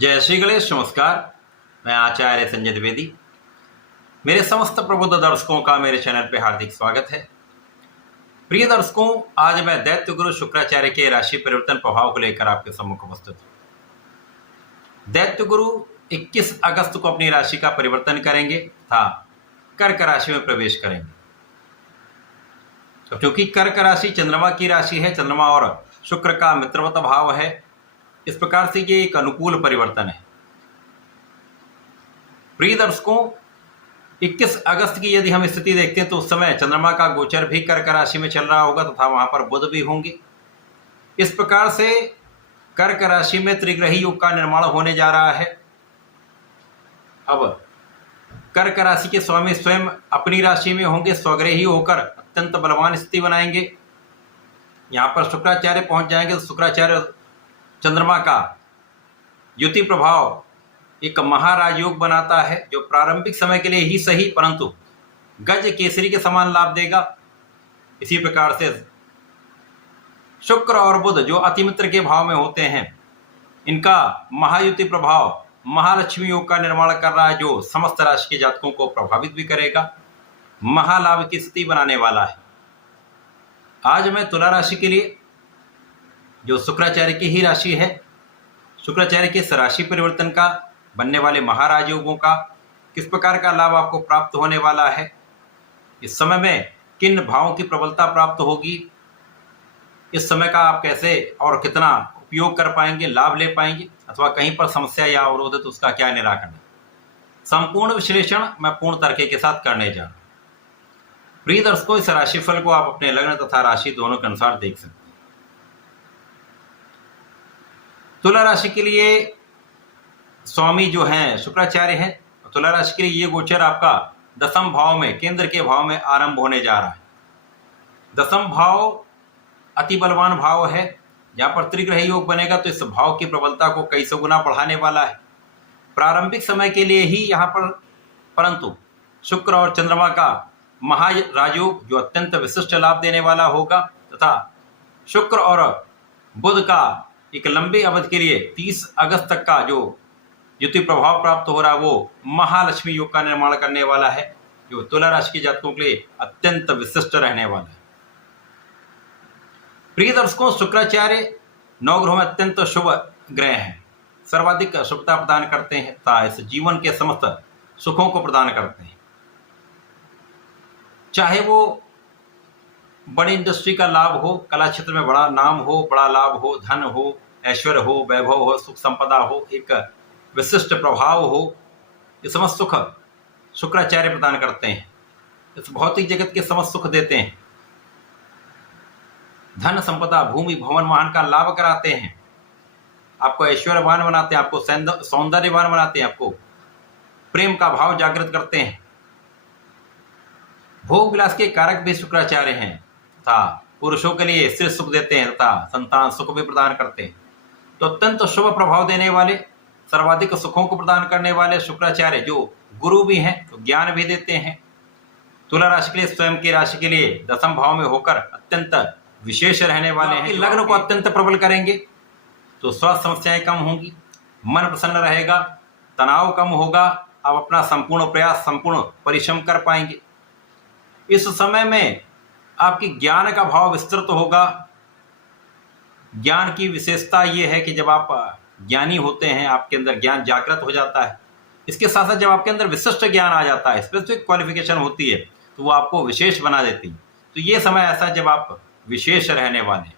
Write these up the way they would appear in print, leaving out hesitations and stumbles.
जय श्री गणेश। नमस्कार, मैं आचार्य संजय द्विवेदी। मेरे समस्त प्रबुद्ध दर्शकों का मेरे चैनल पे हार्दिक स्वागत है। प्रिय दर्शकों, आज मैं दैत्य गुरु शुक्राचार्य के राशि परिवर्तन प्रभाव को लेकर आपके सम्मुख उपस्थित हूँ। दैत्य गुरु 21 अगस्त को अपनी राशि का परिवर्तन करेंगे तथा कर्क राशि में प्रवेश करेंगे। तो क्योंकि कर्क राशि चंद्रमा की राशि है, चंद्रमा और शुक्र का मित्रवत भाव है, इस प्रकार से ये एक अनुकूल परिवर्तन है। प्रिय दर्शकों, 21 अगस्त की यदि हम स्थिति देखते हैं तो उस समय चंद्रमा का गोचर भी कर्क राशि में चल रहा होगा तथा वहां पर बुध भी होंगे। इस प्रकार से कर्क राशि में त्रिग्रही योग का निर्माण होने जा रहा है। अब कर्क राशि के स्वामी स्वयं अपनी राशि में होंगे, स्वग्रही होकर अत्यंत बलवान स्थिति बनाएंगे। यहां पर शुक्राचार्य पहुंच जाएंगे तो शुक्राचार्य चंद्रमा का युति प्रभाव एक महाराजयोग बनाता है, जो प्रारंभिक समय के लिए ही सही परंतु गज केसरी के समान लाभ देगा। इसी प्रकार से शुक्र और बुध जो अतिमित्र के भाव में होते हैं, इनका महायुति प्रभाव महालक्ष्मी योग का निर्माण कर रहा है, जो समस्त राशि के जातकों को प्रभावित भी करेगा, महालाभ की स्थिति बनाने वाला है। आज मैं तुला राशि के लिए, जो शुक्राचार्य की ही राशि है, शुक्राचार्य के इस राशि परिवर्तन का बनने वाले महाराज योगों का किस प्रकार का लाभ आपको प्राप्त होने वाला है, इस समय में किन भावों की प्रबलता प्राप्त होगी, इस समय का आप कैसे और कितना उपयोग कर पाएंगे, लाभ ले पाएंगे, अथवा कहीं पर समस्या या अवरोध है तो उसका क्या निराकरण, संपूर्ण विश्लेषण मैं पूर्ण तरीके के साथ करने जा रहा हूं। प्रिय दर्शकों, इस राशिफल को आप अपने लग्न तथा राशि दोनों के अनुसार देख सकते हैं। तुला राशि के लिए स्वामी जो हैं शुक्राचार्य हैं, तुला राशि के लिए ये गोचर आपका दसम भाव में, केंद्र के भाव में आरंभ होने जा रहा है। दसम भाव अति बलवान भाव है। जहां पर त्रिग्रही योग बनेगा तो इस भाव की प्रबलता को कई सौ गुना बढ़ाने वाला है। प्रारंभिक समय के लिए ही यहाँ पर परंतु शुक्र और चंद्रमा का महाराजयोग जो अत्यंत विशिष्ट लाभ देने वाला होगा, तथा शुक्र और बुध का एक लंबी अवधि के लिए 30 अगस्त तक का जो युति प्रभाव प्राप्त हो रहा है, वो महालक्ष्मी योग का निर्माण करने वाला है, जो तुला राशि के जातकों के लिए अत्यंत विशिष्ट रहने वाला है। प्रिय दर्शकों, शुक्राचार्य नवग्रहों में अत्यंत शुभ ग्रह हैं, सर्वाधिक शुभता प्रदान करते हैं तथा इस जीवन के समस्त सुखों को प्रदान करते हैं। चाहे वो बड़ी इंडस्ट्री का लाभ हो, कला क्षेत्र में बड़ा नाम हो, बड़ा लाभ हो, धन हो, ऐश्वर्य हो, वैभव हो, सुख संपदा हो, एक विशिष्ट प्रभाव हो, ये समस्त सुख शुक्राचार्य प्रदान करते हैं। इस भौतिक जगत के समस्त सुख देते हैं, धन संपदा भूमि भवन वाहन का लाभ कराते हैं, आपको ऐश्वर्यवान बनाते हैं, आपको सौंदर्यवान बनाते हैं, आपको प्रेम का भाव जागृत करते हैं। भोग विलास के कारक भी शुक्राचार्य हैं तथा पुरुषों के लिए स्त्री सुख देते हैं तथा संतान सुख भी प्रदान करते हैं। तो अत्यंत शुभ प्रभाव देने वाले, सर्वाधिक सुखों को प्रदान करने वाले शुक्राचार्य जो गुरु भी हैं, तो ज्ञान भी देते हैं। तुला राशि के लिए, स्वयं की राशि के लिए दसम भाव में होकर अत्यंत विशेष रहने वाले हैं। लग्न को अत्यंत प्रबल करेंगे तो स्वास्थ्य समस्याएं कम होंगी, मन प्रसन्न रहेगा, तनाव कम होगा, आप अपना संपूर्ण प्रयास, संपूर्ण परिश्रम कर पाएंगे। इस समय में आपकी ज्ञान का भाव विस्तृत होगा। ज्ञान की विशेषता यह है कि जब आप ज्ञानी होते हैं, आपके अंदर ज्ञान जागृत हो जाता है। इसके साथ साथ जब आपके अंदर विशिष्ट ज्ञान आ जाता है, स्पेसिफिक क्वालिफिकेशन होती है, तो वो आपको विशेष बना देती है। तो ये समय ऐसा जब आप विशेष रहने वाले हैं,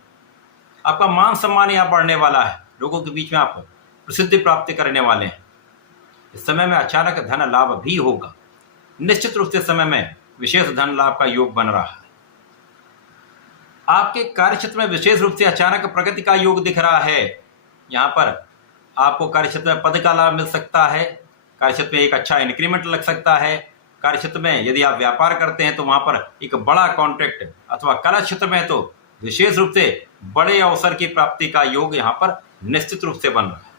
आपका मान सम्मान यहाँ बढ़ने वाला है, लोगों के बीच में आप प्रसिद्धि प्राप्ति करने वाले हैं। इस समय में अचानक धन लाभ भी होगा। निश्चित रूप से समय में विशेष धन लाभ का योग बन रहा है। आपके कार्यक्षेत्र में विशेष रूप से अचानक प्रगति का योग दिख रहा है। यहाँ पर आपको कार्यक्षेत्र में पद का लाभ मिल सकता है, कार्यक्षेत्र में एक अच्छा इंक्रीमेंट लग सकता है। कार्यक्षेत्र में यदि आप व्यापार करते हैं तो वहां पर एक बड़ा कॉन्ट्रैक्ट, अथवा कला क्षेत्र में तो विशेष रूप से बड़े अवसर की प्राप्ति का योग यहाँ पर निश्चित रूप से बन रहा है।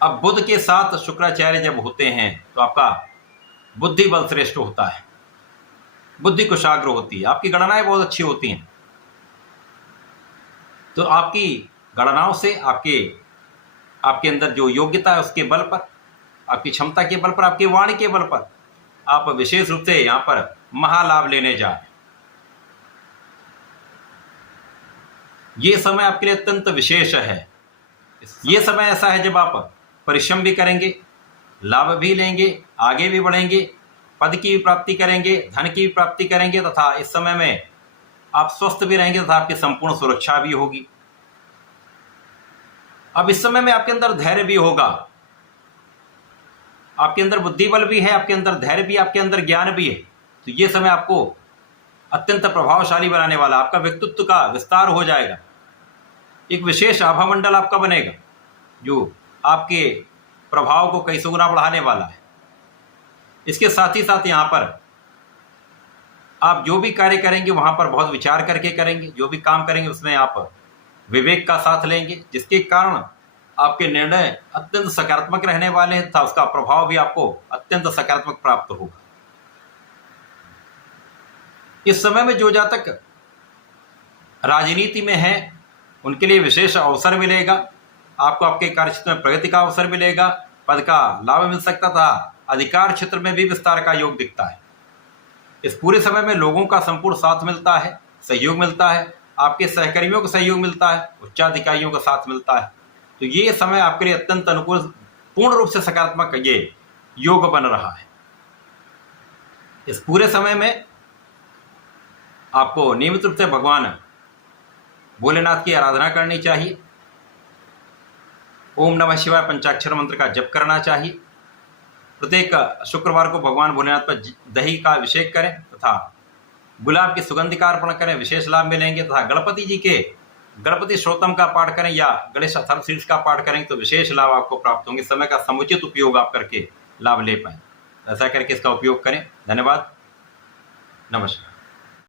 अब बुध के साथ शुक्राचार्य जब होते हैं तो आपका बुद्धि बल श्रेष्ठ होता है, बुद्धि कुशाग्र होती है, आपकी गणनाएं बहुत अच्छी होती हैं। तो आपकी गणनाओं से आपके अंदर जो योग्यता है उसके बल पर, आपकी क्षमता के बल पर, आपकी वाणी के बल पर आप विशेष रूप से यहाँ पर महालाभ लेने जा रहे हैं। ये समय आपके लिए अत्यंत विशेष है। ये समय ऐसा है जब आप परिश्रम भी करेंगे, लाभ भी लेंगे, आगे भी बढ़ेंगे, पद की भी प्राप्ति करेंगे, धन की भी प्राप्ति करेंगे, तथा इस समय में आप स्वस्थ भी रहेंगे तथा आपकी संपूर्ण सुरक्षा भी होगी। अब इस समय में आपके अंदर धैर्य भी होगा, आपके अंदर बुद्धि बल भी है, आपके अंदर धैर्य भी, आपके अंदर ज्ञान भी है। तो ये समय आपको अत्यंत प्रभावशाली बनाने वाला, आपका व्यक्तित्व का विस्तार हो जाएगा, एक विशेष आभा मंडल आपका बनेगा जो आपके प्रभाव को कई सौ गुना बढ़ाने वाला है। इसके साथ ही साथ यहाँ पर आप जो भी कार्य करेंगे वहां पर बहुत विचार करके करेंगे, जो भी काम करेंगे उसमें आप विवेक का साथ लेंगे, जिसके कारण आपके निर्णय अत्यंत सकारात्मक रहने वाले हैं तथा उसका प्रभाव भी आपको अत्यंत सकारात्मक प्राप्त होगा। इस समय में जो जातक राजनीति में है उनके लिए विशेष अवसर मिलेगा, आपको आपके कार्यक्षेत्र में प्रगति का अवसर मिलेगा, पद का लाभ मिल सकता था, अधिकार क्षेत्र में भी विस्तार का योग दिखता है। इस पूरे समय में लोगों का संपूर्ण साथ मिलता है, सहयोग मिलता है, आपके सहकर्मियों का सहयोग मिलता है, उच्चाधिकारियों का साथ मिलता है। तो ये समय आपके लिए अत्यंत अनुकूल, पूर्ण रूप से सकारात्मक ये योग बन रहा है। इस पूरे समय में आपको नियमित रूप से भगवान भोलेनाथ की आराधना करनी चाहिए, ओम नमः शिवाय पंचाक्षर मंत्र का जप करना चाहिए। प्रत्येक शुक्रवार को भगवान भोलेनाथ पर दही का अभिषेक करें तथा गुलाब की सुगंध का अर्पण करें, विशेष लाभ मिलेंगे। तथा गणपति जी के गणपति श्रोतम का पाठ करें या गणेश अथर्वशीर्ष का पाठ करें तो विशेष लाभ आपको प्राप्त होंगे। समय का समुचित उपयोग आप करके लाभ ले पाएं, ऐसा करके इसका उपयोग करें। धन्यवाद, नमस्कार।